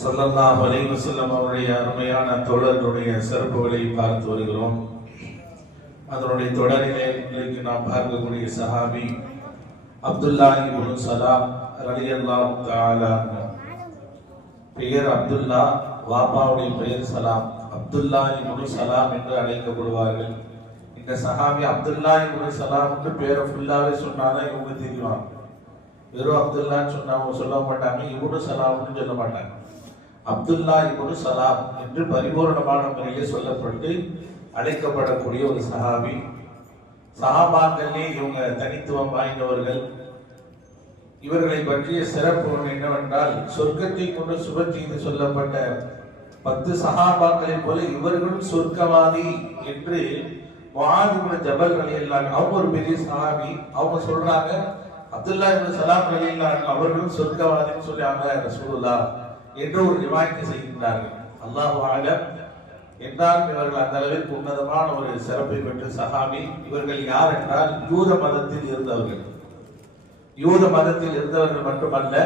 ஸல்லல்லாஹு அலைஹி செல்லம் அவருடைய அருமையான தோழர்களுடைய சிறப்புகளை பார்த்து வருகிறோம். அதனுடைய தொடரிலே இன்றைக்கு நாம் பார்க்கக்கூடிய சஹாபி அப்துல்லா இப்னு சலாம் ரலியல்லாஹு தஆலா அன்ஹு. பெயர் அப்துல்லா வாப்பாவுடைய பெயர் சலாம் அப்துல்லா இப்னு சலாம் என்று அழைக்கப்படுவார்கள். இந்த சஹாபி அப்துல்லா இப்னு சலாம் என்று பேரை ஃபுல்லாவே சொன்னாதான் இவங்க தெரியுவாங்க வெறும் அப்துல்லான்னு சொன்னாங்க சொல்ல மாட்டாங்க இப்னு சலாம்னு சொல்ல மாட்டாங்க. அப்துல்லா இப்னு சலாம் என்று பரிபூர்ணமான முறையில் சொல்லப்பட்டு அழைக்கப்படக்கூடிய ஒரு சஹாபி. சஹாபாக்களே இவங்க தனித்துவம் வாய்ந்தவர்கள். இவர்களை பற்றிய சிறப்பு ஒன்று என்னவென்றால் சொர்க்கத்தை கொண்டு சுப செய்து சொல்லப்பட்ட பத்து சஹாபாக்களை போல இவர்களும் சொர்க்கவாதி என்று வாதிபுர ஜபல் ரலியல்லாஹு அவங்க ஒரு பெரிய சகாபி அவங்க சொல்றாங்க அப்துல்லா இப்னு சலாம் ரலியல்லாஹு அவர்களும் சொர்க்கவாதின்னு சொல்றாங்க ரசூலுல்லாஹ். என்று ஒரு ரிவாயத்தை செய்கின்றார்கள். அல்லாஹு ஆலம் என்றாலும் இவர்கள் அந்த அளவிற்கு உன்னதமான ஒரு சிறப்பை பெற்ற சஹாபி. இவர்கள் யார் என்றால் யூத மதத்தில் இருந்தவர்கள். யூத மதத்தில் இருந்தவர்கள் மட்டுமல்ல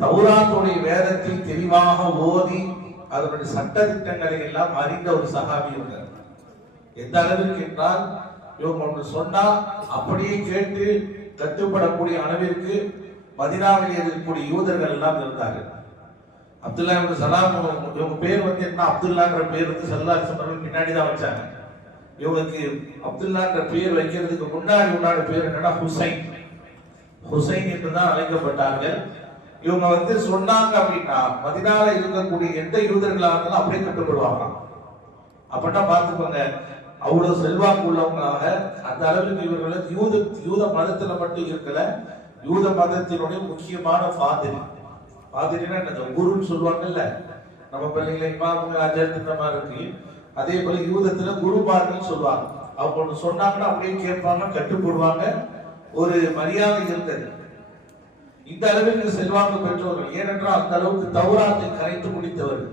தௌராத்துடைய வேதத்தில் தெளிவாக ஓதி அதனுடைய சட்ட திட்டங்களை எல்லாம் அறிந்த ஒரு சகாபி இவர்கள். எந்த அளவிற்கு என்றால் இவங்க ஒன்று சொன்னா அப்படியே கேட்டு கட்டுப்படக்கூடிய அளவிற்கு மதினாவில் இருக்கக்கூடிய யூதர்கள் எல்லாம் இருந்தார்கள். அப்துல்லா இவங்க சலாம் இவங்க பேர் வந்து என்ன? அப்துல்லாங்கிற பேர் வந்து சல்லா சொன்னவங்க பின்னாடி தான் வச்சாங்க. இவங்களுக்கு அப்துல்லாங்கிற பேர் வைக்கிறதுக்கு முன்னாடி முன்னாடி பேர் என்னன்னா ஹுசைன். ஹுசைன் என்று தான் அழைக்கப்பட்டார்கள். இவங்க வந்து சொன்னாங்க அப்படின்னா மதினால இருக்கக்கூடிய எந்த யூதர்களா இருந்தாலும் அப்படியே கட்டுப்படுவாங்க. அப்படின்னா பார்த்துக்கோங்க அவ்வளவு செல்வாக்கு உள்ளவங்களாக அந்த அளவுக்கு இவர்கள் யூத யூத மதத்துல மட்டும் இருக்கல யூத மதத்தினுடைய முக்கியமான ஃபாதிரி ஃபாதிரினா என்னது? குருன்னு சொல்லுவாங்கல்ல. நம்ம பள்ளிகளை இமாமுங்க அஜர் மாதிரி இருக்கு. அதே போல யூதத்துல குருமார்கள் சொல்லுவாங்க. அவங்க ஒண்ணு சொன்னாங்கன்னா அப்படியே கேட்பாங்க கட்டுப்படுவாங்க. ஒரு மரியாதை இருந்தது. இந்த அளவிற்கு செல்வாக்கு பெற்றவர்கள். ஏனென்றால் அந்த அளவுக்கு தௌராத்தை கரைத்து முடித்தவர்கள்.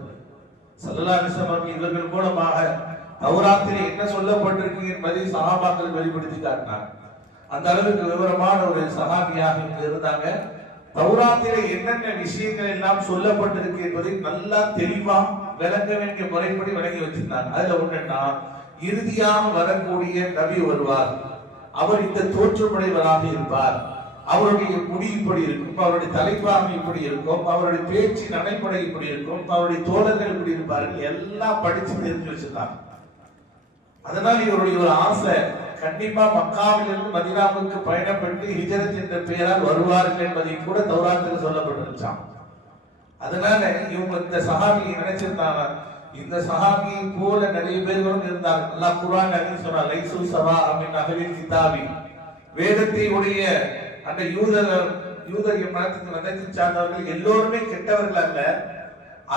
சல்லல்லாஹு அவர்கள் இவர்கள் மூலமாக தௌராத்திலே என்ன சொல்லப்பட்டிருக்கு என்பதை சகாபாக்கள் வெளிப்படுத்தி காட்டினார் அந்த அளவுக்கு விவரமான ஒரு சகாபியாக இங்க இருந்தாங்க. தௌராத்திலே என்னென்ன விஷயங்கள் எல்லாம் சொல்லப்பட்டிருக்கு என்பதை நல்லா தெளிவா விளங்க வேண்டிய முறைப்படி விளங்கி வச்சிருந்தாங்க. அதுல ஒண்ணுன்னா இறுதியாக வரக்கூடிய நபி வருவார் அவர் இந்த தோற்றமுடையவராக இருப்பார். அவருடைய முடி இப்படி இருக்கும் அவருடைய தலைப்பாக இப்படி இருக்கும் அவருடைய பேச்சு நடைமுறை இப்படி இருக்கும் அவருடைய தோழர்கள் இப்படி இருப்பார்கள் எல்லாம் படிச்சு தெரிஞ்சு வச்சிருந்தாங்க. அதனால் இவருடைய ஒரு ஆசை கண்டிப்பா மக்காவிலிருந்து மதினாவுக்கு பயணப்பட்டு ஹிஜரத் என்ற பெயரால் வருவார்கள் என்பதை கூட தௌராத்தில் சொல்லப்பட்டிருச்சான் அதனால இவங்க இந்த சஹாபியை நினைச்சிருந்தாங்க. இந்த சஹாபியை போல நிறைய பேர்களும் இருந்தாங்க நல்லா குரான் அப்படின்னு சொன்னா லைசு சபா அப்படின்னு அஹலில் கிதாபி. வேதத்தை உடைய அந்த யூதர்கள் யூதர் மனத்துக்கு மதத்தை சார்ந்தவர்கள் எல்லோருமே கெட்டவர்கள் அல்ல.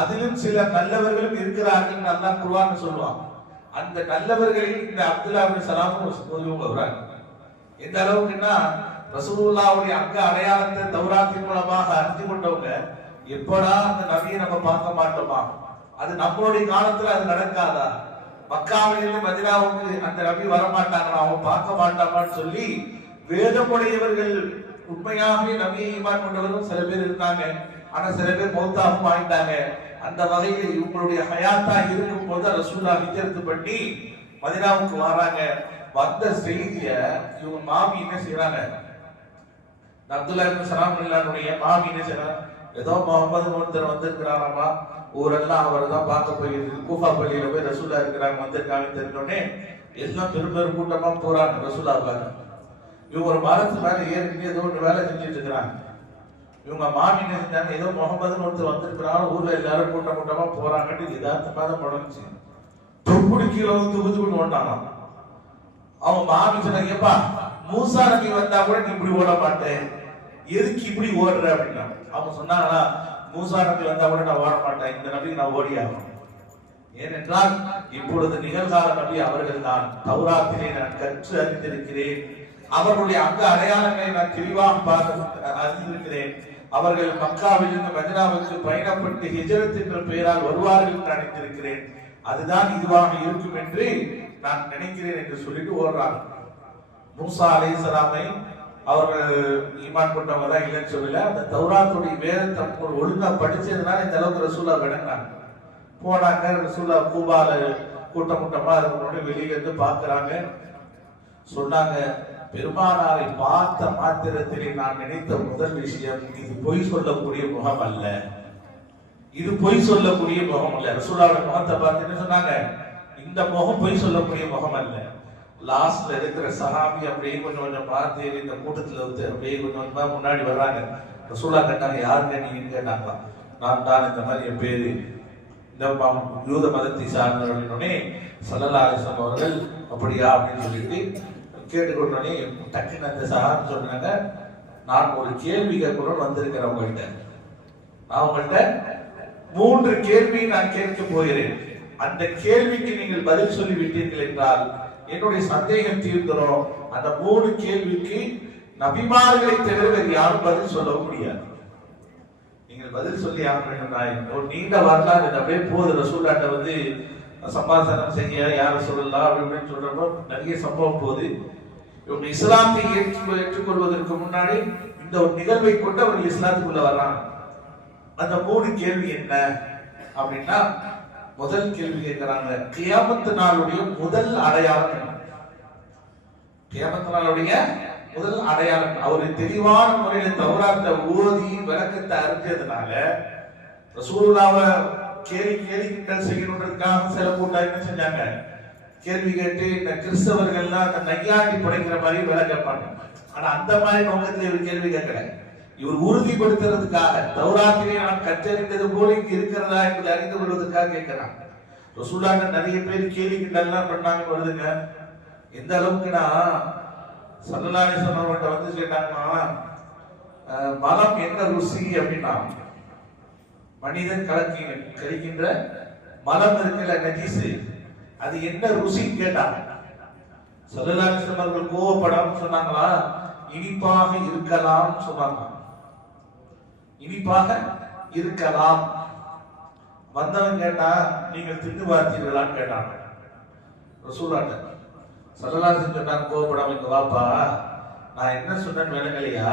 அதிலும் சில நல்லவர்களும் இருக்கிறார்கள் நல்லா குருவான்னு சொல்லுவான். அந்த நல்லவர்களில் இந்த அப்துல்லா பின் சலாம் வருவாங்க எந்த அளவுக்குன்னா ரசூலுல்லாவுடைய அங்க அடையாளத்தை தௌராத்தின் மூலமாக அறிஞ்சு கொண்டவங்க எப்படா அந்த நபியை நம்ம பார்க்க மாட்டோமா? அது நம்மளுடைய காலத்துல அது நடக்காதா? மக்காவிலிருந்து மதினாவுக்கு அந்த நபி வரமாட்டாங்களா? அவன் பார்க்க மாட்டாமான்னு சொல்லி வேதமுடையவர்கள் உண்மையாகவே நபியை ஈமான் கொண்டவரும் சில பேர் இருந்தாங்க. ஆனா சில பேர் மௌத்தாகவும் ஆயிட்டாங்க அந்த வகையில் இவங்களுடைய ஹயாத்தா இருக்கும் போது ரசூல்லா விஜயத்து பண்ணி மதினாவுக்கு வராங்க. வந்த செய்திய இவங்க மாமி என்ன செய்யறாங்க அப்துல்லா இப்னு சலாம் இல்லானுடைய மாமி என்ன செய்யறாங்க ஏதோ முகமது ஒருத்தர் வந்திருக்கிறாராமா? ஊரெல்லாம் அவரை தான் பார்க்க போயிருக்கு கூஃபா பள்ளியில போய் ரசூல்லா இருக்கிறாங்க வந்திருக்காங்க தெரிஞ்சோடனே எல்லாம் பெரும்பெரும் கூட்டமா போறாங்க ரசூலா பாருங்க இவங்க ஒரு மரத்து மேல ஏறி ஏதோ ஒன்று வேலை செஞ்சுட்டு இருக்கிறாங்க. இவங்க மாமி இருந்தாங்க ஏதோ முகமதுன்னு ஒருத்தர் வந்திருக்கிறாங்க ஊர்ல எல்லாரும் கூட்டம் கூட்டமா போறாங்கன்னு யதார்த்தமா தான் முடங்குச்சு துப்புடி கீழே வந்து துபுதுபுன்னு ஓட்டாங்க அவங்க மாமி சொன்னாங்க ஏப்பா மூசா நபி வந்தா கூட நீ இப்படி ஓட மாட்டேன் எதுக்கு இப்படி ஓடுற? அப்படின்னா அவங்க சொன்னாங்களா மூசா நபி வந்தா கூட நான் ஓட மாட்டேன். இந்த நபி நான் ஓடி ஆகணும் ஏனென்றால் இப்பொழுது நிகழ்கால நபி அவர்கள் தான். தௌராத்தினை நான் கற்று அறிந்திருக்கிறேன். அவர்களுடைய அங்க அடையாளங்களை நான் தெளிவாக பார்த்து அறிந்திருக்கிறேன். அவர்கள் மக்காவிலிருந்து மதினாவுக்கு பயணப்பட்டு ஹிஜரத் என்ற பெயரால் வருவார்கள் என்று நினைத்திருக்கிறேன். அதுதான் இதுவாக இருக்கும் என்று நான் நினைக்கிறேன் என்று சொல்லிட்டு ஓடுறாங்க. மூசா அலேசலாமை அவர்கள் ஈமான் கொண்டவங்க தான் இல்லைன்னு சொல்லல. அந்த தௌராத்துடைய வேதத்தை அவங்க ஒழுங்கா படிச்சதுனால இந்த அளவுக்கு ரசூலா விளங்குறாங்க. போனாங்க ரசூலா கூபால கூட்டம் கூட்டமா அதுக்கு முன்னாடி வெளியில இருந்து பாக்குறாங்க சொன்னாங்க பெருமானாரை பார்த்த மாத்திரத்திலே நான் நினைத்த முதல் விஷயம் இது பொய் சொல்லக்கூடிய முகம் அல்ல. இது பொய் சொல்லக்கூடிய முகம் அல்ல. ரசூலாவோட முகத்தை பார்த்து என்ன சொன்னாங்க? இந்த முகம் பொய் சொல்லக்கூடிய முகம் அல்ல. லாஸ்ட்ல இருக்கிற சஹாபி அப்படியே கொஞ்சம் கொஞ்சம் பார்த்து இந்த கூட்டத்துல வந்து அப்படியே கொஞ்சம் கொஞ்சமா முன்னாடி வர்றாங்க. ரசூலா கேட்டாங்க யாருங்க நீங்க கேட்டாங்களா? நான் தான் இந்த மாதிரி என் பேரு. இந்த யூத மதத்தை சார்ந்தவர்களே. சல்லல்லா அவர்கள் அப்படியா? அப்படின்னு சொல்லிட்டு கேட்டுக்கொண்டோடனே டக்குன்னு அந்த சகான்னு சொன்னாங்க நான் ஒரு கேள்வி கேட்கணும்னு வந்திருக்கிறேன் உங்கள்கிட்ட. நான் உங்கள்கிட்ட மூன்று கேள்வி நான் கேட்க போகிறேன். அந்த கேள்விக்கு நீங்கள் பதில் சொல்லி விட்டீர்கள் என்றால் என்னுடைய சந்தேகம் தீர்ந்துரும் அந்த மூணு கேள்விக்கு நபிமார்களை தவிர வேறு யாரும் பதில் சொல்ல முடியாது. நீங்கள் பதில் சொல்லி ஆகணும் நான் ஒரு நீண்ட வரலாறு இது அப்படியே போகுது. ரசூல்லாட்ட வந்து சம்பாசனம் செய்ய யார சொல்லலாம் அப்படின்னு சொல்றப்போ நிறைய சம்பவம் போகுது. இவங்க இஸ்லாத்தை ஏற்று ஏற்றுக்கொள்வதற்கு முன்னாடி இந்த ஒரு நிகழ்வை கொண்டு அவர்கள் இஸ்லாத்துக்குள்ள வர்றாங்க. அந்த மூணு கேள்வி என்ன அப்படின்னா முதல் கேள்வி கேட்கிறாங்க கியாமத்து நாளுடைய முதல் அடையாளம் என்ன? கியாமத்து நாளுடைய முதல் அடையாளம் அவரு தெளிவான முறையில தௌராத்த ஓதி விளக்கத்தை அறிஞ்சதுனால ரசூலாவை கேள்வி கேலி கிண்டல் செய்யணுன்றதுக்காக சில கூட்டம் என்ன செஞ்சாங்க. கேள்வி கேட்டு இந்த கிறிஸ்தவர்கள்லாம் அந்த நையாண்டி படைக்கிற மாதிரி வேலை கேட்பாங்க. ஆனா அந்த மாதிரி நோக்கத்தில் இவர் கேள்வி கேட்கல. இவர் உறுதிப்படுத்துறதுக்காக தௌராத்திரியை நான் கற்றறிந்தது போல இங்கு இருக்கிறதா என்பதை அறிந்து கொள்வதற்காக கேட்கிறான். ரசூலாங்க நிறைய பேர் கேள்வி கிண்டல்லாம் பண்ணாங்க வருதுங்க. எந்த அளவுக்குனா சல்லல்லாஹி சொன்னவர்கிட்ட வந்து கேட்டாங்கன்னா அஹ், மலம் என்ன ருசி அப்படின்னா மனிதன் கலக்கி கழிக்கின்ற மலம் இருக்குல்ல நஜீசு அது என்ன ருசின்னு கேட்டாங்க சொல்லலாம் அவர்கள் கோவப்படாம சொன்னாங்களா? இனிப்பாக இருக்கலாம் சொன்னாங்க. இனிப்பாக இருக்கலாம். வந்தவன் கேட்டா நீங்கள் திண்டு பார்த்தீர்களான்னு கேட்டாங்க. ரசூலாட்ட சல்லல்லாஹு சொன்னாங்க கோவப்படாம இங்க வாப்பா. நான் என்ன சொன்னேன் விளங்கலையா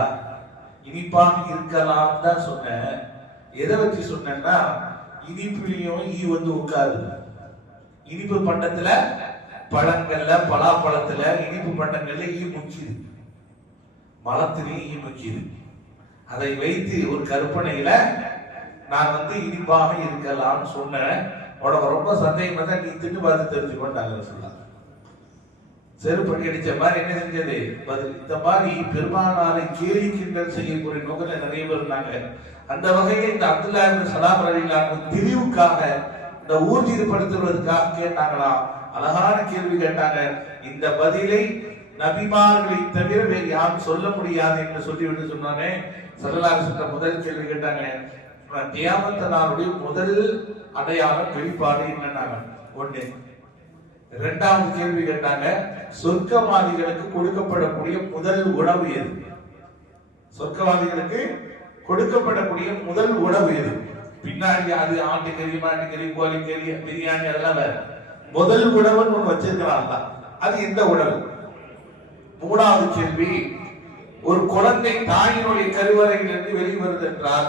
இனிப்பாக இருக்கலாம் தான் சொன்னேன். எதை வச்சு சொன்னேன்னா இனிப்புலையும் ஈ வந்து உட்காது இனிப்பு பண்டத்துல பழங்கள்ல பலாப்பழத்துல இனிப்பு பண்டங்கள்ல ஈ முக்கிது மலத்திலையும் ஈ முக்கிது அதை வைத்து ஒரு கற்பனையில நான் வந்து இனிப்பாக இருக்கலாம்னு சொன்னேன். உனக்கு ரொம்ப சந்தேகம் தான் நீ திட்டு பார்த்து தெரிஞ்சுக்கொண்டாங்க சொல்லலாம் செருப்படி அடிச்ச மாதிரி என்ன செஞ்சது? பதில் இந்த மாதிரி பெருமானாரை கேலி கிண்டல் செய்யக்கூடிய நோக்கில் நிறைய பேர் இருந்தாங்க. அந்த வகையில் இந்த அப்துல்லா இப்னு சலாம் ரலியல்லாஹு தெளிவுக்காக இந்த ஊர்ஜிதப்படுத்துவதற்காக கேட்டாங்களா? அழகான கேள்வி கேட்டாங்க. இந்த பதிலை நபிமார்களை தவிர வேறு யாரும் சொல்ல முடியாது என்று சொல்லிவிட்டு சொன்னானே சரலாக சொன்ன முதல் கேள்வி கேட்டாங்க. தியாமத்த நாளுடைய முதல் அடையாளம் வெளிப்பாடு என்னன்னாங்க? ஒன்று இரண்டாவது கேள்வி கேட்டாங்க சொர்க்கவாதிகளுக்கு கொடுக்கப்படக்கூடிய முதல் உணவு எது? சொர்க்கவாதிகளுக்கு கொடுக்கப்படக்கூடிய முதல் உணவு எது? பின்னாடி அது ஆட்டுக்கறி மாட்டுக்கறி கோழிக்கறி பிரியாணி அதெல்லாம் வேற. முதல் உணவுன்னு ஒண்ணு வச்சிருக்கிறாங்க அது இந்த உணவு? மூணாவது கேள்வி ஒரு குழந்தை தாயினுடைய கருவறையிலிருந்து வெளிவருது என்றால்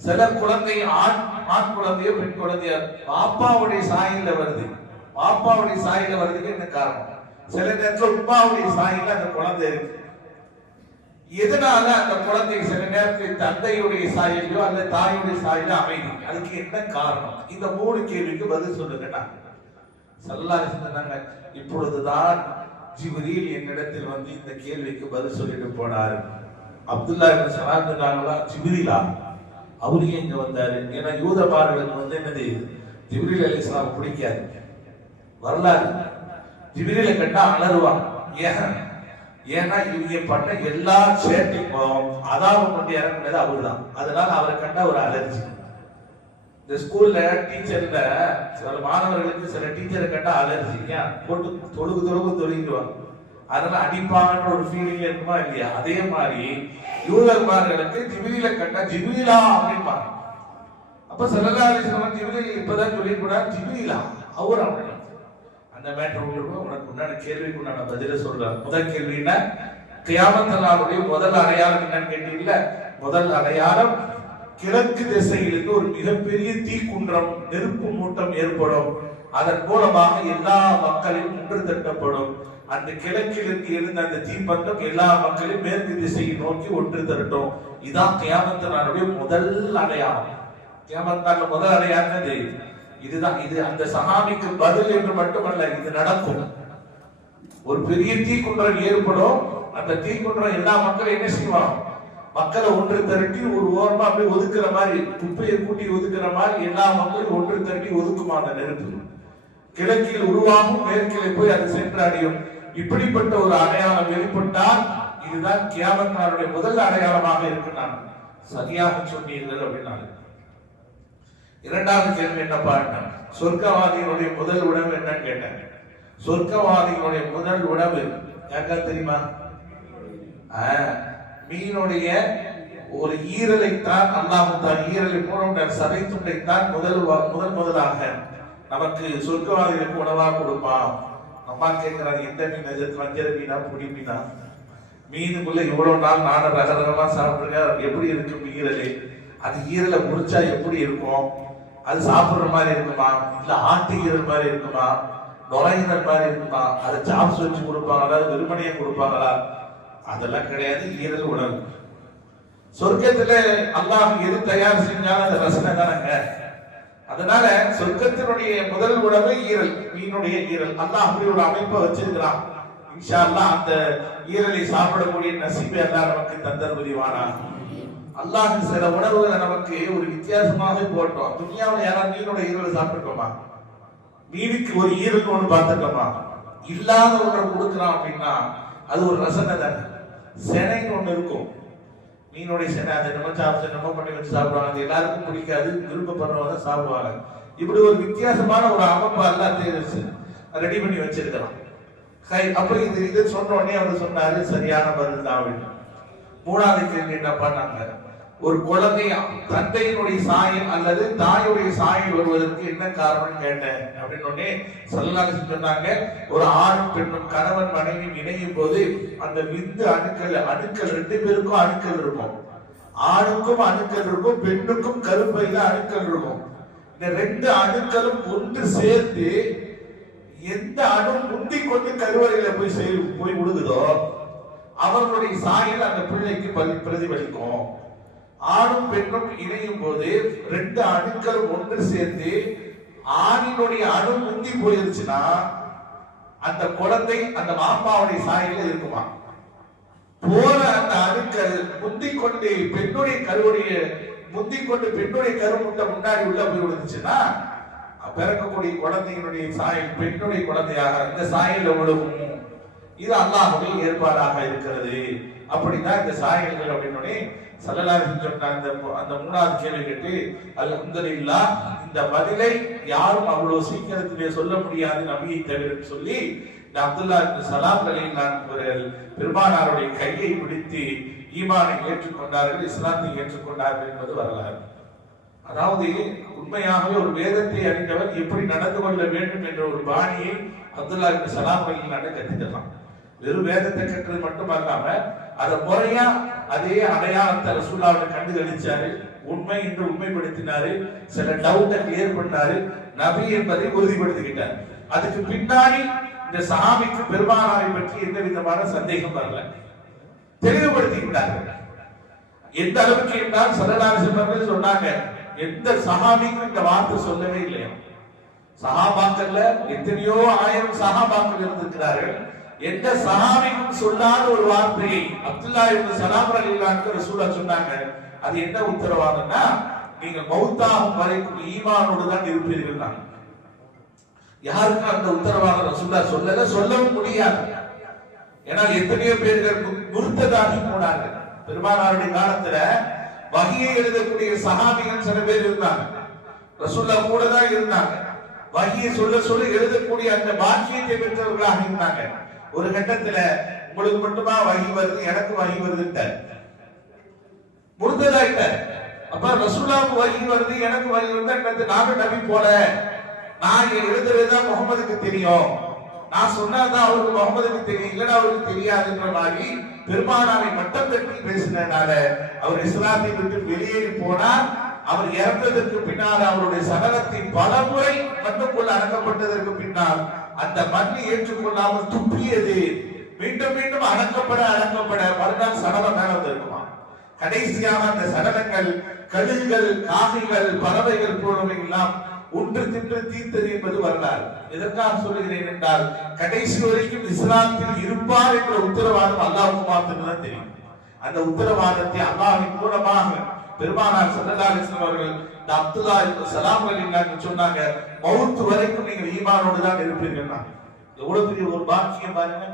சில குழந்தை ஆண் ஆண் குழந்தையோ பெண் குழந்தையோ பாப்பாவுடைய சாயில வருது. பாப்பாவுடைய சாயில வருதுக்கு என்ன காரணம்? சில நேரத்துல உப்பாவுடைய சாயில அந்த குழந்தை இருக்கு. எதனால அந்த குழந்தை சில நேரத்தில் தந்தையுடைய சாயிலையோ அல்ல தாயுடைய சாயிலோ அமைதி? அதுக்கு என்ன காரணம்? இந்த மூணு கேள்விக்கு பதில் சொல்லுங்கண்ணா. சல்லா சொன்னாங்க இப்பொழுதுதான் ஜிபிரியில் என்னிடத்தில் வந்து இந்த கேள்விக்கு பதில் சொல்லிட்டு போனார். அப்துல்லா இப்னு சொன்னாங்களா ஜிபிரிலா? அவரு இங்க வந்தாரு? ஏன்னா யூதபார்களுக்கு வந்து என்னது ஜிப்ரீல் அலிஸ்லாம் பிடிக்காது. வரலாறு. ஜிபிரியில கண்டா அலறுவான் ஏன்? ஏன்னா இவங்க பண்ண எல்லா சேட்டைக்கும் அதாவது கொண்டு இறங்குனது அவர்தான். அதனால அவரை கண்ட ஒரு அலர்ஜி. இந்த ஸ்கூல்ல டீச்சர்ல சில மாணவர்களுக்கு சில டீச்சரை கண்டா அலர்ஜி. ஏன்? போட்டு தொழுகு தொழுகு தொழுகிடுவாங்க. அதனால அடிப்பாங்கன்ற ஒரு ஃபீலிங் இருக்குமா இல்லையா? அதே மாதிரி யூதர்மார்களுக்கு ஜிபிரியில கண்டா ஜிபிரிலா அப்படிம்பாங்க. அப்ப செல்லலாலிசனம் ஜிபிரில் இப்பதான் சொல்லிக்கூடாது ஜிபிரிலா அவர் அப்படி அந்த மேட்டர் உங்களுக்கு உனக்கு உண்டான கேள்விக்கு உண்டான பதில சொல்றார் முதல் கேள்வி என்ன? கியாமத்தலாவுடைய முதல் அடையாளம் என்னன்னு கேட்டீங்கல்ல? முதல் அடையாளம் கிழக்கு திசையிலிருந்து ஒரு மிகப்பெரிய தீக்குன்றம் நெருப்பு மூட்டம் ஏற்படும். அதன் மூலமாக எல்லா மக்களையும் ஒன்று திரட்டப்படும் அந்த கிழக்கிலிருந்து எழுந்த அந்த தீப்பந்தம் எல்லா மக்களையும் மேற்கு திசையை நோக்கி ஒன்று திரட்டும். இதான் கியாமத்தனாருடைய முதல் அடையாளம். கியாமத்தான முதல் அடையாளம் இது இதுதான் இது அந்த சஹாபிக்கு பதில் என்று மட்டுமல்ல இது நடக்கும். ஒரு பெரிய தீக்குன்றம் ஏற்படும். அந்த தீக்குன்றம் எல்லா மக்களும் என்ன செய்வான் மக்களை ஒன்று திரட்டி ஒரு ஓரமா அப்படியே ஒதுக்குற மாதிரி குப்பையை கூட்டி ஒதுக்குற மாதிரி எல்லா மக்களும் ஒன்று திரட்டி ஒதுக்குமா அந்த நெருப்பு? கிழக்கில் உருவாகும் மேற்கிலே போய் அது சென்றடையும். இப்படிப்பட்ட ஒரு அடையாளம் வெளிப்பட்டால் இதுதான் கியாமத்தாருடைய முதல் அடையாளமாக இருக்கு நான் சரியாக சொன்னீர்கள் அப்படின்னாலும் இரண்டாவது கேள்வி என்ன பாருங்க சொர்க்கவாதியினுடைய முதல் உணவு என்னன்னு கேட்டேன். சொர்க்கவாதியினுடைய முதல் உணவு யாருக்கா தெரியுமா? ஆ, மீனுடைய ஒரு ஈரலைத்தான் அல்லாஹ் தான் ஈரலை போன்ற சதை துண்டைத்தான் முதல் முதல் முதலாக நமக்கு சொர்க்கவாதிகளுக்கு உணவாக கொடுப்பான். அம்மா கேட்கிறாங்க எந்த மீன் அது வஞ்சர மீனா புடி மீனா? மீனுக்குள்ள இவ்வளவு நாள் நானும் ரகரகமா சாப்பிடுங்க எப்படி இருக்கு ஈரலை? அது ஈரலை முறிச்சா எப்படி இருக்கும்? அது சாப்பிடுற மாதிரி இருக்குமா? இல்ல ஆட்டிக்கிற மாதிரி இருக்குமா? நுரையீரல் மாதிரி இருக்குமா? அதை சாப்ஸ் வச்சு கொடுப்பாங்களா? விற்பனையை கொடுப்பாங்களா? அதெல்லாம் கிடையாது. ஈரல் உணவு சொர்க்கத்துல அல்லாஹ் எது தயார் செஞ்சாலும் அது ரசனை தானங்க. அதனால சொர்க்கத்தினுடைய முதல் உணவு ஈரல் மீனுடைய ஈரல். அல்லாஹ் அப்படி ஒரு அமைப்பை வச்சிருக்கிறான். இன்ஷா அல்லாஹ் அந்த ஈரலை சாப்பிடக்கூடிய நசீபை எல்லாம் நமக்கு தந்தர் புரிவானா அல்லாஹ் சில உணவுகளை நமக்கு ஒரு வித்தியாசமாக போட்டோம். துணியாவில் யாராவது மீனோட ஈரலை சாப்பிட்டுருக்கோமா? மீனுக்கு ஒரு ஈரல் ஒன்று பார்த்துட்டோமா இல்லாத ஒன்றை கொடுக்குறான் அப்படின்னா அது ஒரு ரசனை தானே. செனைன்னு ஒன்று இருக்கும். மீனுடைய செனை அதை நம்ம சாப்பிட்டு நம்ம பண்ணி வச்சு சாப்பிடுவாங்க. அது எல்லாருக்கும் பிடிக்காது விருப்பப்படுறவங்க தான் சாப்பிடுவாங்க. இப்படி ஒரு வித்தியாசமான ஒரு அமைப்பு எல்லாம் ரெடி பண்ணி வச்சிருக்கலாம் சரி அப்ப இது இது சொன்ன உடனே அவர் சொன்னாரு சரியான பதில் தான் அப்படின்னு. மூணாவது கேள்வி என்ன பண்ணாங்க ஒரு குழந்தை தந்தையினுடைய சாயம் அல்லது தாயுடைய சாயம் வருவதற்கு என்ன காரணம் கேட்டேன் அப்படின்னு உடனே சொல்லலாக சொன்னாங்க ஒரு ஆணும் பெண்ணும் கணவன் மனைவி இணையும் போது அந்த விந்து அணுக்கள் அணுக்கள் ரெண்டு பேருக்கும் அணுக்கள் இருக்கும். ஆணுக்கும் அணுக்கள் இருக்கும் பெண்ணுக்கும் கருப்பையில அணுக்கள் இருக்கும். இந்த ரெண்டு அணுக்களும் ஒன்று சேர்ந்து எந்த அணு முந்தி கொண்டு கருவறையில போய் போய் விடுகுதோ அவர்களுடைய சாயல் அந்த பிள்ளைக்கு பதி- பிரதிபலிக்கும். ஆணும் பெண்ணும் இணையும் போது ரெண்டு அணுக்களும் ஒன்று சேர்ந்து ஆணினுடைய அணு முந்தி போயிருச்சுன்னா அந்த குழந்தை அந்த மாப்பாவுடைய சாயல இருக்குமா? போற அந்த அணுக்கள் முந்தி கொண்டு பெண்ணுடைய கருவுடைய முந்தி கொண்டு பெண்ணுடைய கருமுட்டை முன்னாடி உள்ள போய் விழுந்துச்சுன்னா பிறக்கக்கூடிய குழந்தையினுடைய சாயல் பெண்ணுடைய குழந்தையாக அந்த சாயல்ல விழுவும் இது அல்லாஹுடைய ஏற்பாடாக இருக்கிறது. அப்படிதான் இந்த சாயல்கள் அப்படின்னு சல்லல்லாஹு சொன்ன அந்த அந்த மூணாவது கேள்வி கேட்டு அல்ஹம்துலில்லாஹ் இந்த பதிலை யாரும் அவ்வளவு சீக்கிரத்திலே சொல்ல முடியாது நபியை தவிர சொல்லி இந்த அப்துல்லா இப்னு சலாம் ரலியல்லாஹு அவர்கள் பெருமானாருடைய கையை பிடித்து ஈமானை ஏற்றுக்கொண்டார்கள் இஸ்லாத்தை ஏற்றுக்கொண்டார்கள் என்பது வரலாறு. அதாவது உண்மையாகவே ஒரு வேதத்தை அறிந்தவர் எப்படி நடந்து கொள்ள வேண்டும் என்ற ஒரு பாணியை அப்துல்லா இப்னு சலாம் ரலியல்லாஹு கற்றுக்கலாம் வெறும் வேதத்தை கற்றது மட்டும் அல்லாம அதை முறையா அதே அடையாளத்தை ரசூல்லாவை கண்டு கழிச்சாரு உண்மை என்று உண்மைப்படுத்தினாரு சில டவுட்டை கிளியர் பண்ணாரு நபி என்பதை உறுதிப்படுத்திக்கிட்டார். அதுக்கு பின்னாடி இந்த சஹாபிக்கு பெருமானாரை பற்றி எந்த விதமான சந்தேகம் வரல. தெளிவுபடுத்திக்கிட்டார்கள். எந்த அளவுக்கு என்றால் சல்லல்லாஹு சொன்னாங்க எந்த சஹாபிக்கும் இந்த வார்த்தை சொல்லவே இல்லையா? சஹாபாக்கள்ல எத்தனையோ ஆயிரம் சஹாபாக்கள் இருந்திருக்கிறார்கள். எந்த சஹாபிக்கும் சொல்லாத ஒரு வார்த்தையை அப்துல்லா இப்னு சலாம் ரலியல்லாஹு ரசூலா சொன்னாங்க. அது என்ன உத்தரவாதம்னா நீங்க மௌத்தாகும் வரைக்கும் ஈமானோடு தான் இருப்பீர்கள் தான். யாருக்கும் அந்த உத்தரவாதம் ரசூலா சொல்லல? சொல்லவும் முடியாது. ஏன்னா எத்தனையோ பேர்கள் முருத்ததாகி போனார்கள். பெருமானாருடைய காலத்துல வகையை எழுதக்கூடிய சகாபிகள் சில பேர் இருந்தாங்க. ரசூல்லா கூட தான் இருந்தாங்க. வகியை சொல்ல சொல்ல எழுதக்கூடிய அந்த பாக்கியத்தை பெற்றவர்களாக இருந்தாங்க. ஒரு கட்டத்துல உங்களுக்கு மட்டுமா வகி வருது எனக்கு வகி வருதுன்ட்டார். முருத்ததாயிட்டார் அப்ப ரசூலாவுக்கு வகி வருது எனக்கு வகி வருது நாம நபி போல. நான் எழுதுறதுதான் முகமதுக்கு தெரியும். நான் சொன்னாதான் அவருக்கு முகமதுக்கு தெரியும் இல்லைன்னா அவருக்கு தெரியாதுன்ற மாதிரி பெருமானாரை மட்டம் தட்டி பேசினதுனால அவர் இஸ்லாத்தை விட்டு வெளியேறி போனா அவர் இறந்ததற்கு பின்னால் அவருடைய சடலத்தின் பல முறை மண்ணுக்குள் அடக்கப்பட்டதற்கு பின்னால் அந்த மண்ணை ஏற்றுக்கொள்ளாமல் துப்பியது. மீண்டும் மீண்டும் அடக்கப்பட அடக்கப்பட மறுநாள் சடலம் மேல வந்திருக்குமா? கடைசியாக அந்த சடலங்கள் கழுகுகள் காகைகள் பறவைகள் போன்றவை எல்லாம் ஒன்று தின்று தீர்த்தது என்பது வரலாறு. எதற்காக சொல்லுகிறேன் என்றால் கடைசி வரைக்கும் இஸ்லாத்தில் இருப்பார் என்ற உத்தரவாதம் அல்லாஹ்வுக்கு மாத்திரம் தெரியும். அந்த உத்தரவாதத்தை அல்லாஹின் மூலமாக பெருமானார் ஸல்லல்லாஹு அலைஹி அவர்கள் இந்த அப்துல்லா இப்னு சலாம் அலில்லாஹ் சொன்னாங்க? மவுத்து வரைக்கும் நீங்கள் ஈமானோடு தான் இருப்பீர்கள் எவ்வளவு பெரிய ஒரு பாக்கியம் பாருங்க.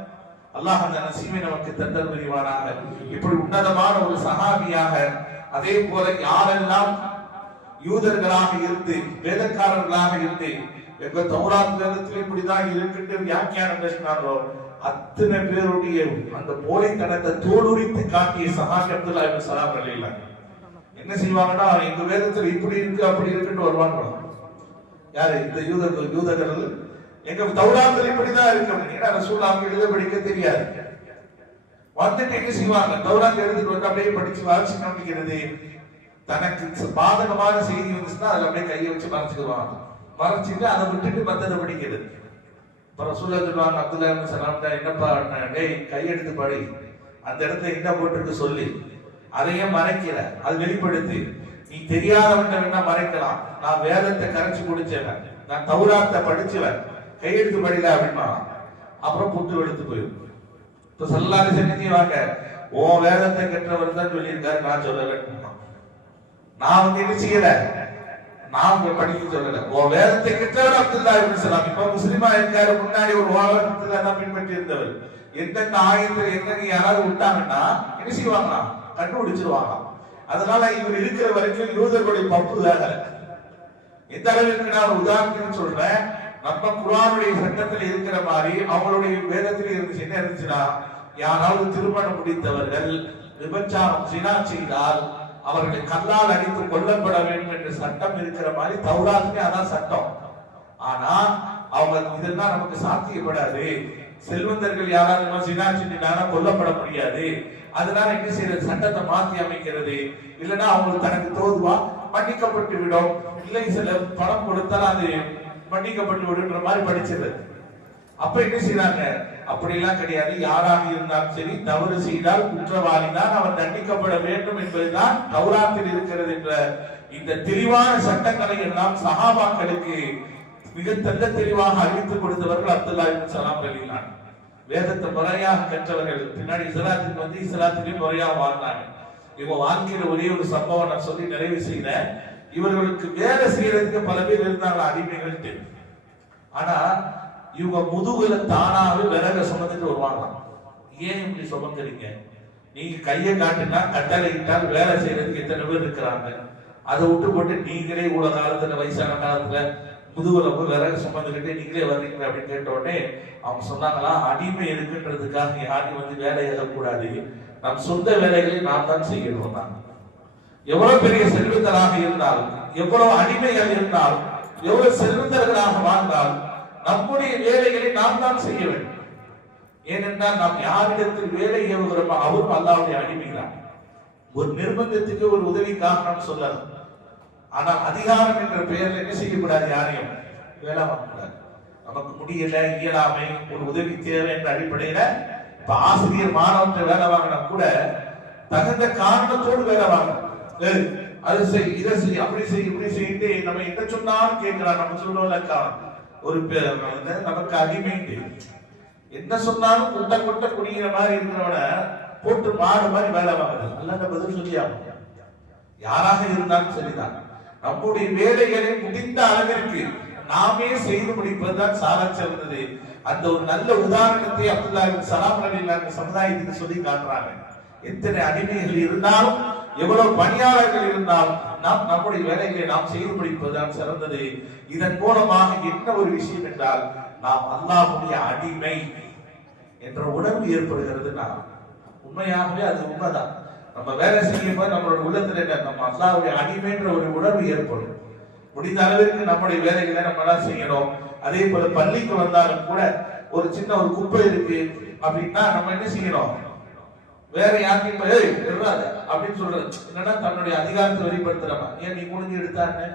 அல்லாஹ் அந்த நசீமை நமக்கு தந்தல் புரிவானாக. இப்படி உன்னதமான ஒரு சஹாபியாக அதே போல யாரெல்லாம் யூதர்களாக இருந்து வேதக்காரர்களாக இருந்து எங்க தௌராத் வேதத்தில் இப்படிதான் இருக்குன்னு வியாக்கியானம் பேசினாரோ அத்தனை பேருடைய அந்த போலித்தனத்தை தோலுரித்து காட்டிய சகாஷ் அப்துல்லா இப்னு சலாம் ரலியல்லாஹு என்ன செய்வாங்கன்னா எங்க வேதத்துல இப்படி இருக்கு அப்படி இருக்குன்னு வருவாங்க. யாரு? இந்த யூதர்கள் யூதர்கள். எங்க தௌராத்தில் இப்படிதான் இருக்கு ஏன்னா ரசூல் அவங்க எழுத படிக்க தெரியாது. வந்துட்டு என்ன செய்வாங்க? தௌராத் எழுதிட்டு வந்து அப்படியே படிச்சு வாசி காமிக்கிறது தனக்கு பாதகமான செய்தி வந்துச்சுன்னா அதுல அப்படியே கையை வச்சு மறைச்சுக்குவாங்க மறைச்சிட்டு அதை விட்டுட்டு மத்ததை படிக்கிறது. அப்புறம் ரசூல்லா சொல்லுவாங்க அப்துல்லா இப்னு சலாம் என்னப்பா டேய் கையெடுத்து படி. அந்த இடத்துல என்ன போட்டுருக்கு சொல்லி. அதையும் மறைக்கிற அது வெளிப்படுத்து நீ தெரியாதவன்ட்ட வேணா மறைக்கலாம். நான் வேதத்தை கரைச்சு குடிச்சவன். நான் தௌராத்தை படிச்சவன். கையெழுத்து படில அப்படின்னா. அப்புறம் புட்டு வெளுத்து போயிடும். இப்ப சல்லாத வாங்க. ஓ வேதத்தை கெட்டவர் தான் சொல்லியிருக்காரு. நான் சொல்லல நான் வந்து என்ன செய்யல? நான் உங்க படிக்க சொல்லல. ஓ வேதத்தை கெட்டவர் அப்துல்லா இப்னு சலாம். இப்ப முஸ்லிமா இருக்காரு. முன்னாடி ஒரு வாகனத்துல தான் பின்பற்றி இருந்தவர் எந்தெந்த ஆயத்துல எந்தெந்த யாராவது விட்டாங்கன்னா என்ன செய்வாங்களா கண்டுபிடிச்சிருவாங்க. அதனால இவர் இருக்கிற வரைக்கும் யூதர்களுடைய பப்பு வேற. எந்த அளவிற்கு நான் உதாரணம் சொல்றேன். நம்ம குரானுடைய சட்டத்தில் இருக்கிற மாதிரி அவங்களுடைய வேதத்தில் இருந்துச்சு. என்ன இருந்துச்சுன்னா யாராவது திருமணம் முடித்தவர்கள் விபச்சாரம் சினா செய்தால் அவர்களை கல்லால் அடித்து கொல்லப்பட வேண்டும் என்ற சட்டம் இருக்கிற மாதிரி தௌராத்திலே அதான் சட்டம். ஆனா அவங்க இதெல்லாம் நமக்கு சாத்தியப்படாது. செல்வந்தர்கள் யாராவது சினா செஞ்சிட்டானா கொல்லப்பட முடியாது. அதனால என்ன செய்யறது? சட்டத்தை மாத்தி அமைக்கிறது. இல்லைன்னா அவங்களுக்கு தனக்கு தோதுவா மன்னிக்கப்பட்டு விடும். இல்லை சில பணம் கொடுத்தால் அது மன்னிக்கப்பட்டு விடுன்ற மாதிரி படிச்சது. அப்ப என்ன செய்யறாங்க அப்படி எல்லாம் கிடையாது. யாராக இருந்தாலும் சரி தவறு செய்தால் குற்றவாளி தான் அவர் தண்டிக்கப்பட வேண்டும் என்பதுதான் தௌராத்தில் இருக்கிறது என்ற இந்த தெளிவான சட்டங்களை எல்லாம் சகாபாக்களுக்கு மிக தெல்ல தெளிவாக அறிவித்துக் கொடுத்தவர்கள் அப்துல்லா இபின் சலாம் ரலியல்லாஹு வேதத்தை முறையாக கற்றவர்கள். பின்னாடி இஸ்லாத்துக்கு வந்து இஸ்லாத்திலையும் முறையாக வாழ்ந்தாங்க. இவங்க வாழ்க்கையில ஒரே ஒரு சம்பவம் நான் சொல்லி நிறைவு செய்கிறேன். இவர்களுக்கு வேலை செய்யறதுக்கு பல பேர் இருந்தாங்க அடிமைகள் ஆனா இவங்க முதுகுல தானாவே விறக சுமந்துட்டு வருவாங்களாம். ஏன் இப்படி சுமந்துறீங்க நீங்க கையை காட்டினா கட்டளை இட்டால் வேலை செய்யறதுக்கு எத்தனை பேர் இருக்கிறாங்க? அதை விட்டு போட்டு நீங்களே இவ்வளவு காலத்துல வயசான காலத்துல முதுகுல விறகு சுமந்துக்கிட்டு நீங்களே வர்றீங்க அப்படின்னு கேட்ட உடனே அவங்க சொன்னாங்களா அடிமை இருக்குன்றதுக்காக யாரையும் வந்து வேலை ஏறக்கூடாது நம் சொந்த வேலைகளை நாம் தான் செய்யணும் தான். எவ்வளவு பெரிய செல்வந்தராக இருந்தாலும் எவ்வளவு அடிமைகள் இருந்தாலும் எவ்வளவு செல்வந்தர்களாக வாழ்ந்தாலும் நம்முடைய வேலைகளை நாம் தான் செய்ய வேண்டும். ஏனென்றால் நாம் யாரிடத்தில் வேலை ஏவுகிறோமோ அவரும் அல்லாவுடைய அடிமைதான். ஒரு நிர்பந்தத்துக்கு ஒரு உதவிக்காக நாம் சொல்லலாம். ஆனால் அதிகாரம் என்ற பெயரில் என்ன செய்யக்கூடாது யாரையும்? வேலை வாங்கக்கூடாது. நமக்கு முடியல இயலாமை ஒரு உதவி தேவை என்ற அடிப்படையில இப்ப ஆசிரியர் மாணவன் வேலை வாங்கினா கூட தகுந்த காரணத்தோடு வேலை வாங்கணும். அது செய் இதை செய் அப்படி செய் இப்படி செய்யிட்டு நம்ம என்ன சொன்னாலும் கேட்கிறான். நம்ம சொல்லுவோம்லக்கா ஒரு நமக்கு அடிமை என்ன சொன்னாலும் குட்ட குட்ட குடிக்கிற மாதிரி இருக்கிறவன போட்டு மாடு மாதிரி வேலை வாங்குறது. அல்ல பதில் சொல்லியா? யாராக இருந்தாலும் சரிதான். நம்முடைய வேலைகளை முடிந்த அளவிற்கு நாமே செய்து முடிப்பதுதான் சால சிறந்தது அந்த ஒரு நல்ல உதாரணத்தை அப்துல்லா இப்னு சலாம் இல்லாத சமுதாயத்துக்கு சொல்லி காட்டுறாங்க. எத்தனை அடிமைகள் இருந்தாலும் எவ்வளவு பணியாளர்கள் இருந்தாலும் நாம் நம்முடைய வேலைகளை நாம் செய்து முடிப்பதுதான் சிறந்தது. இதன் மூலமாக என்ன ஒரு விஷயம் என்றால் நாம் அல்லாஹுடைய அடிமை என்ற உணர்வு ஏற்படுகிறது. நாம் உண்மையாகவே அது உண்மைதான். நம்ம வேலை செய்யும் போது நம்மளோட உள்ளத்துல என்ன நம்ம அல்லாவுடைய அடிமைன்ற ஒரு உணர்வு ஏற்படும். முடிந்த அளவிற்கு நம்முடைய வேலைகளை நம்ம எல்லாம் செய்யணும். அதே போல பள்ளிக்கு வந்தாலும் கூட ஒரு சின்ன ஒரு குப்பை இருக்கு அப்படின்னா நம்ம என்ன செய்யணும்? வேற யாருக்கும் அப்படின்னு சொல்றது. என்னன்னா தன்னுடைய அதிகாரத்தை வெளிப்படுத்துறமா? ஏன் நீ முடிஞ்சு எடுத்தான்னு?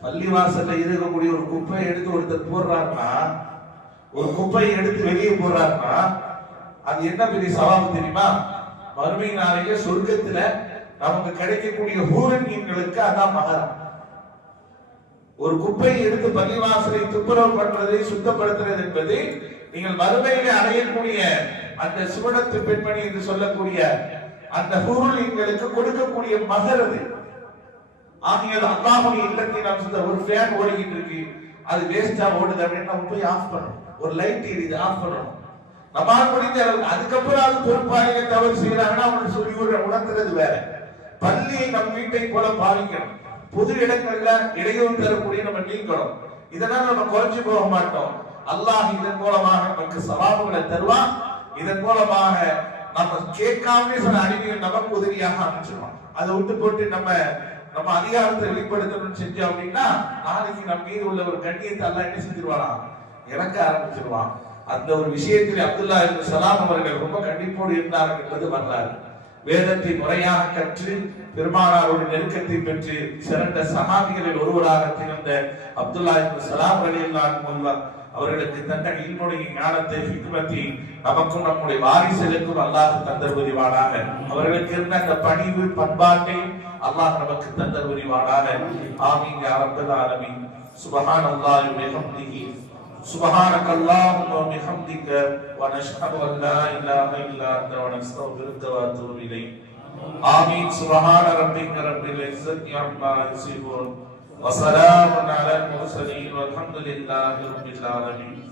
பள்ளி வாசல்ல இருக்கக்கூடிய ஒரு குப்பையை எடுத்து ஒருத்தர் போடுறாருன்னா ஒரு குப்பையை எடுத்து வெளியே போடுறாருன்னா அது என்ன பெரிய சவால் தெரியுமா? மறுமை நாளையில சொர்க்கத்துல நமக்கு கிடைக்கக்கூடிய ஹூரன்யங்களுக்கு அதான் மகரம். ஒரு குப்பையை எடுத்து பள்ளிவாசலை துப்புரவு பண்றதை சுத்தப்படுத்துறது என்பது நீங்கள் மறுமையிலே அடையக்கூடிய அந்த சுவனத்து பெண்மணி என்று சொல்லக்கூடிய அந்த ஹூருலிங்களுக்கு கொடுக்கக்கூடிய மகர் அது. ஆகையால் அல்லாஹுடைய இல்லத்தை நாம் சொல்ல ஒரு ஃபேன் ஓடிக்கிட்டு இருக்கு. அது வேஸ்டா ஓடுது அப்படின்னு நம்ம போய் ஆஃப் பண்ணணும். ஒரு லைட் எரியுது ஆஃப் பண்ணணும். நம்மால் முடிஞ்ச அளவுக்கு அதுக்கப்புறம் அது பொறுப்பாளிகள் தவறு செய்யறாங்கன்னா அவங்க சொல்லி விடுற உணர்த்துறது வேற. பள்ளியை நம் வீட்டை போல பாவிக்கணும் பொது இடங்கள்ல இடையூறு தரக்கூடிய நம்ம நீக்கணும். இதெல்லாம் நம்ம குறைஞ்சு போக மாட்டோம். அல்லாஹ் இதன் மூலமாக நமக்கு சவாபுகளை தருவான். இதன் மூலமாக நம்ம கேட்காமலே சில அடிமைகள் நமக்கு உதவியாக அமைச்சிருவான். அதை விட்டு போட்டு நம்ம நம்ம அதிகாரத்தை வெளிப்படுத்தணும்னு செஞ்சோம் அப்படின்னா நாளைக்கு நம்ம மீது உள்ள ஒரு கண்ணியத்தை எல்லாம் என்ன செஞ்சிருவானா? இறக்க ஆரம்பிச்சிருவான். அந்த ஒரு விஷயத்தில் அப்துல்லா இப்னு சலாம் அவர்கள் ரொம்ப கண்டிப்போடு இருந்தார்கள் என்பது வரலாறு. வேதத்தை முறையாக கற்று பெருமானாரோடு நெருக்கத்தை பெற்று சிறந்த சமாதிகளில் ஒருவராக திகழ்ந்த அப்துல்லா இப்னு சலாம் ரலியல்லாஹு அவர்களுக்கு தந்த இல்முடைய ஞானத்தை ஹிக்மத்தை நமக்கும் நம்முடைய வாரிசுகளுக்கும் அல்லாஹ் தந்தர் அவர்களுக்கு இருந்த அந்த பணிவு பண்பாட்டை அல்லாஹ் நமக்கு தந்தர் புரிவானாக ஆமீன் யா அல்லாஹ் ஆலமீன். சுப்ஹானல்லாஹி سبحانك اللهم وبحمدك ونشهد أن لا إله إلا أنت ونستغفرك ونتوب إليك. آمين. سبحان ربك رب العزة عما يصفون وسلام على المرسلين والحمد لله رب العالمين.